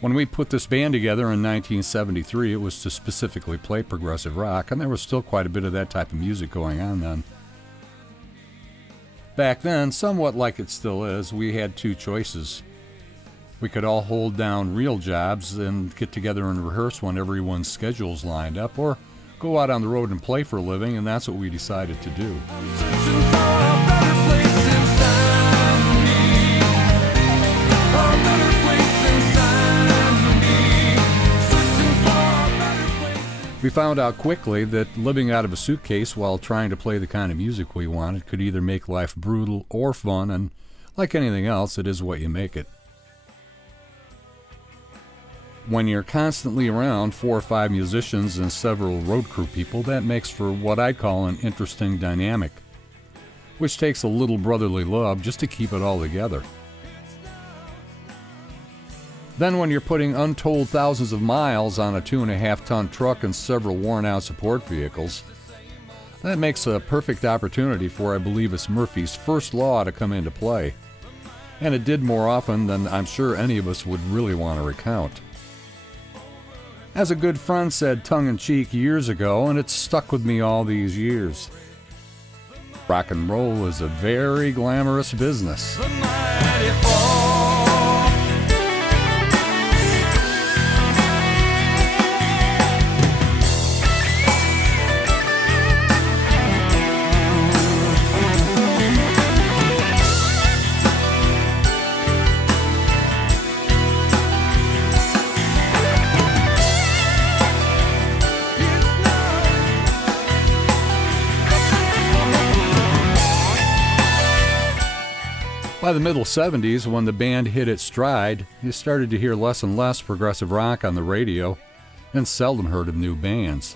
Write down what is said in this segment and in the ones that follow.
When we put this band together in 1973, it was to specifically play progressive rock, and there was still quite a bit of that type of music going on then. Back then, somewhat like it still is, we had two choices. We could all hold down real jobs and get together and rehearse when everyone's schedules lined up, or go out on the road and play for a living, and that's what we decided to do. We found out quickly that living out of a suitcase while trying to play the kind of music we wanted could either make life brutal or fun, and like anything else, it is what you make it. When you're constantly around 4 or 5 musicians and several road crew people, that makes for what I'd call an interesting dynamic, which takes a little brotherly love just to keep it all together. Then when you're putting untold thousands of miles on a 2.5-ton truck and several worn-out support vehicles, that makes a perfect opportunity for, I believe it's Murphy's first law to come into play. And it did more often than I'm sure any of us would really want to recount. As a good friend said tongue-in-cheek years ago, and it's stuck with me all these years, rock and roll is a very glamorous business. By the middle 70s, when the band hit its stride, you started to hear less and less progressive rock on the radio, and seldom heard of new bands.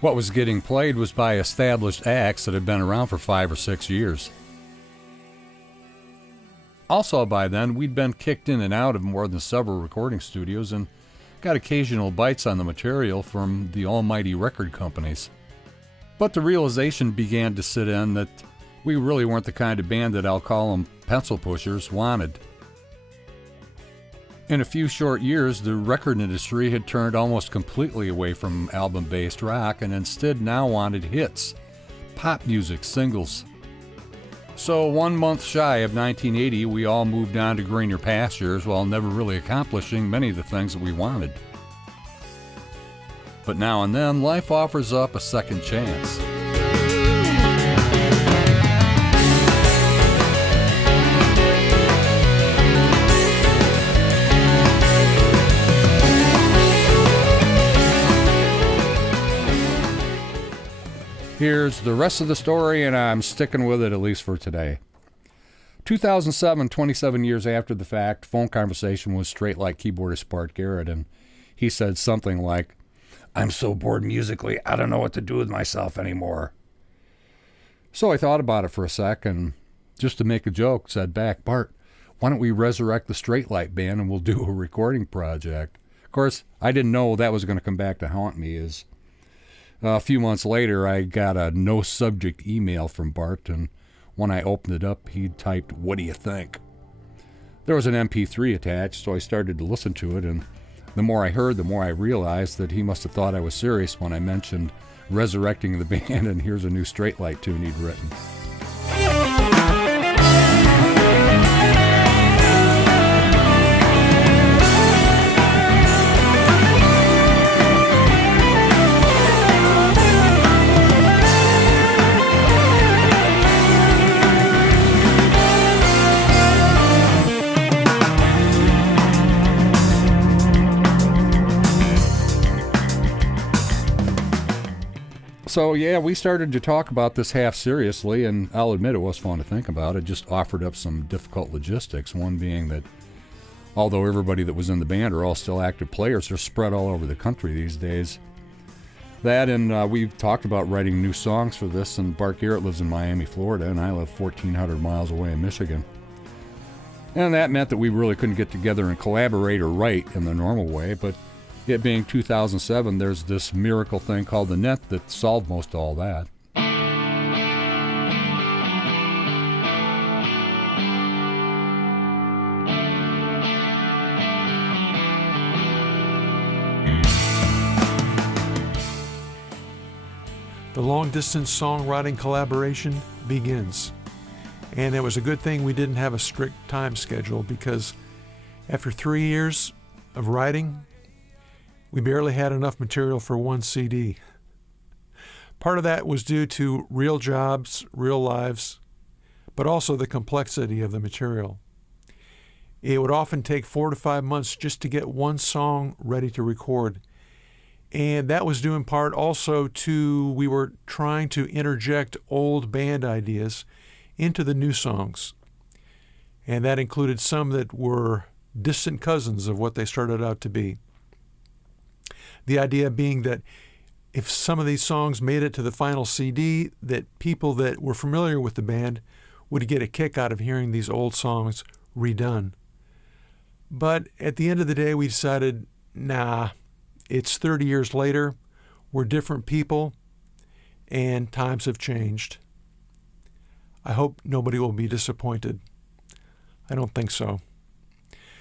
What was getting played was by established acts that had been around for 5 or 6 years. Also by then, we'd been kicked in and out of more than several recording studios and got occasional bites on the material from the almighty record companies. But the realization began to sit in that we really weren't the kind of band that I'll call them pencil pushers wanted. In a few short years, the record industry had turned almost completely away from album-based rock and instead now wanted hits, pop music, singles. So 1 month shy of 1980, we all moved on to greener pastures while never really accomplishing many of the things that we wanted. But now and then, life offers up a second chance. Here's the rest of the story, and I'm sticking with it at least for today. 2007, 27 years after the fact, phone conversation with Straight Light keyboardist Bart Garrett, and he said something like, "I'm so bored musically, I don't know what to do with myself anymore." So I thought about it for a sec, and just to make a joke, said back, "Bart, why don't we resurrect the Straight Light band and we'll do a recording project?" Of course, I didn't know that was going to come back to haunt me, as a few months later, I got a no-subject email from Bart, and when I opened it up, he typed, "What do you think?" There was an MP3 attached, so I started to listen to it, and the more I heard, the more I realized that he must have thought I was serious when I mentioned resurrecting the band, and here's a new Straight Light tune he'd written. So yeah, we started to talk about this half seriously, and I'll admit it was fun to think about. It just offered up some difficult logistics, one being that although everybody that was in the band are all still active players, they're spread all over the country these days. That, and we've talked about writing new songs for this, and Bart Garrett lives in Miami, Florida, and I live 1,400 miles away in Michigan. And that meant that we really couldn't get together and collaborate or write in the normal way, but it being 2007, there's this miracle thing called the net that solved most all that. The long-distance songwriting collaboration begins. And it was a good thing we didn't have a strict time schedule, because after 3 years of writing, we barely had enough material for one CD. Part of that was due to real jobs, real lives, but also the complexity of the material. It would often take 4 to 5 months just to get one song ready to record. And that was due in part also to we were trying to interject old band ideas into the new songs. And that included some that were distant cousins of what they started out to be. The idea being that if some of these songs made it to the final CD, that people that were familiar with the band would get a kick out of hearing these old songs redone. But at the end of the day, we decided, nah, it's 30 years later, we're different people, and times have changed. I hope nobody will be disappointed. I don't think so.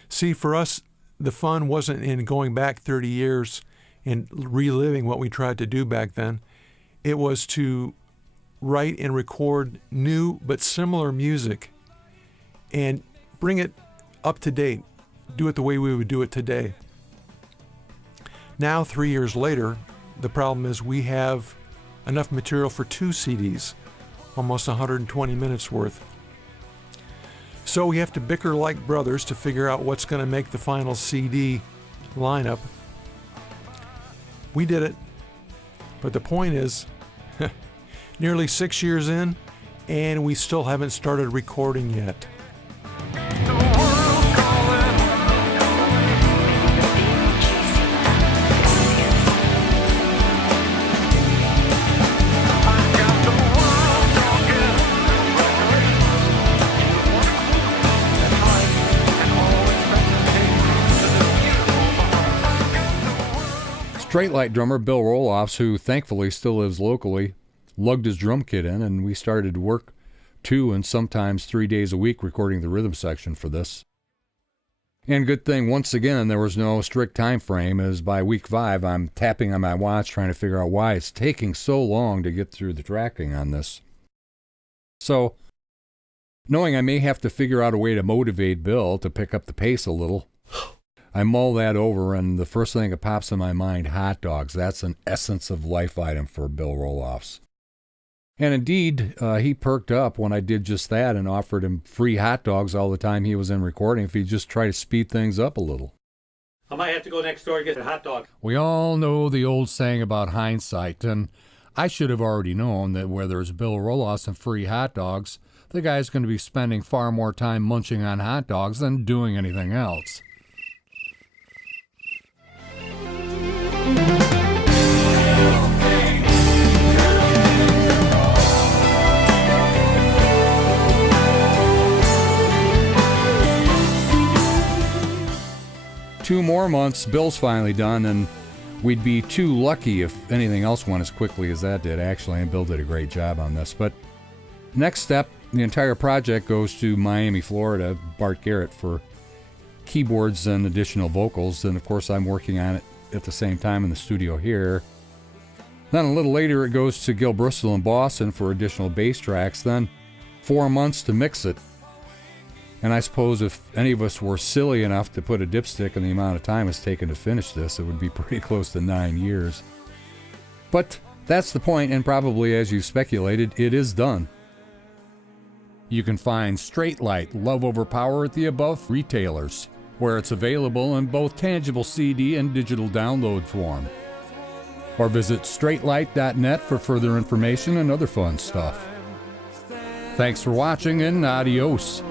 See, for us, the fun wasn't in going back 30 years and reliving what we tried to do back then. It was to write and record new but similar music and bring it up to date, do it the way we would do it today. Now, 3 years later, the problem is we have enough material for 2 CDs, almost 120 minutes worth. So we have to bicker like brothers to figure out what's going to make the final CD lineup. We did it, but the point is, nearly 6 years in, and we still haven't started recording yet. Straight Light drummer Bill Roloffs, who thankfully still lives locally, lugged his drum kit in, and we started to work 2 and sometimes 3 days a week recording the rhythm section for this. And good thing, once again, there was no strict time frame, as by week 5 I'm tapping on my watch trying to figure out why it's taking so long to get through the tracking on this. So, knowing I may have to figure out a way to motivate Bill to pick up the pace a little, I mull that over, and the first thing that pops in my mind, hot dogs. That's an essence of life item for Bill Roloffs. And indeed, he perked up when I did just that and offered him free hot dogs all the time he was in recording if he'd just try to speed things up a little. I might have to go next door and get a hot dog. We all know the old saying about hindsight, and I should have already known that where there's Bill Roloffs and free hot dogs, the guy's going to be spending far more time munching on hot dogs than doing anything else. 2 more months, Bill's finally done, and we'd be too lucky if anything else went as quickly as that did, actually, and Bill did a great job on this. But next step, the entire project goes to Miami, Florida, Bart Garrett for keyboards and additional vocals, and of course I'm working on it at the same time in the studio here. Then a little later it goes to Gil Bristol in Boston for additional bass tracks, then 4 months to mix it. And I suppose if any of us were silly enough to put a dipstick in the amount of time it's taken to finish this, it would be pretty close to 9 years. But that's the point, and probably as you speculated, it is done. You can find Straight Light, Love Over Power at the above retailers, where it's available in both tangible CD and digital download form. or visit straightlight.net for further information and other fun stuff. Thanks for watching, and adios.